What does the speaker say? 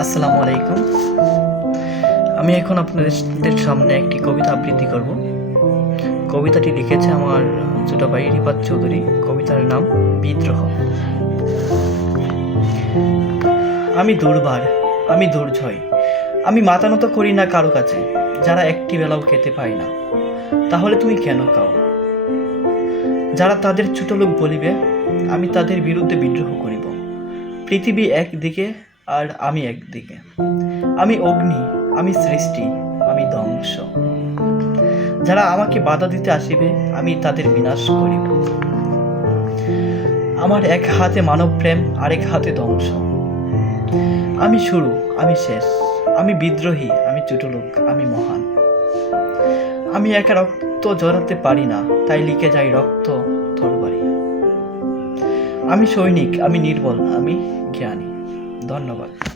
আসসালামু আলাইকুম। আমি এখন আপনাদের সামনে একটি কবিতা আবৃত্তি করব। কবিতাটি লিখেছে আমার ছোট ভাই রিফাত চৌধুরী। কবিতার নাম বিদ্রোহ। আমি দুর্বার, আমি দুর্জয়, আমি মাথা নত করি না কারো কাছে, যারা একটি বেলাও খেতে পায় না। তাহলে তুমি কেন খাও? যারা তাদের ছোট লোক বলিবে, আমি তাদের বিরুদ্ধে বিদ্রোহ করিব। পৃথিবী একদিকে আর আমি একদিকে। আমি অগ্নি, আমি সৃষ্টি, আমি ধ্বংস। যারা আমাকে বাধা দিতে আসিবে, আমি তাদের বিনাশ করিব। আমার এক হাতে মানব প্রেম, আরেক হাতে ধ্বংস। আমি শুরু, আমি শেষ, আমি বিদ্রোহী, আমি ছোট লোক, আমি মহান। আমি একা রক্ত জড়াতে পারি না, তাই লিখে যাই রক্ত তরবারি। আমি সৈনিক, আমি নির্বল, আমি জ্ঞানী। ধন্যবাদ।